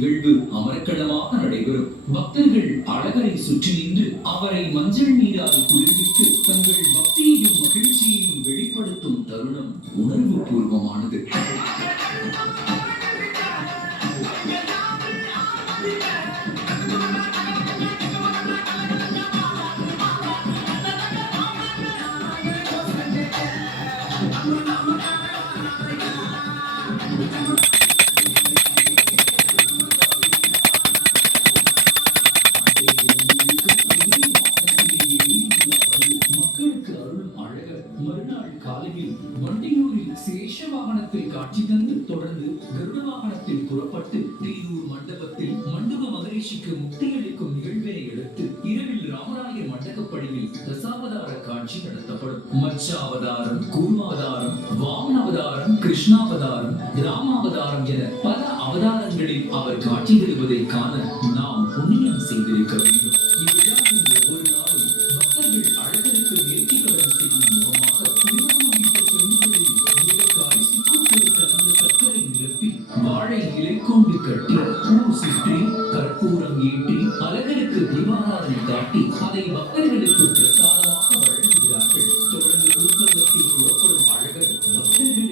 நிகழ்வு அமரக்களமாக நடைபெறும். பக்தர்கள் அழகரை சுற்றி நின்று அவரை மஞ்சள் நீரால் குளிர்வித்து தங்கள் பக்தியையும் மகிழ்ச்சியையும் வெளிப்படுத்தும் தருணம் உணர்வு பூர்வமானது. மறுநாள் காலையில் வண்டியூரில் சேஷ வாகனத்தில் காட்சி தந்து தொடர்ந்து கருட வாகனத்தில் புறப்பட்டு தீரூர் மண்டபத்தில் மண்டப மகரிஷிக்கு முக்தியளிக்கும் நிகழ்வினை எடுத்து இரவில் ராமராயர் மண்டகப்படியில் தசாவதார காட்சி நடத்தப்படும். மச்சாவதாரம், கூர்மாவதாரம், வாமனாவதாரம், கிருஷ்ணாவதாரம், ராமாவதாரம் என பல அவதாரங்களில் அவர் காட்சி தருவதை காண நாம் புண்ணியம் செய்திருக்க வேண்டும். இவ்விழாவின் ஒவ்வொரு நாளும் பக்தர்கள் அழகருக்கு நேர்த்திக்கடன் செய்யும் முகமாக வாழை இலை கொண்டு கட்டி பூ சுற்றி கற்பூரம் ஏற்றி அழகருக்கு தீபாராதனை காட்டி அதை பக்தர்களுக்கு பிரசாதம்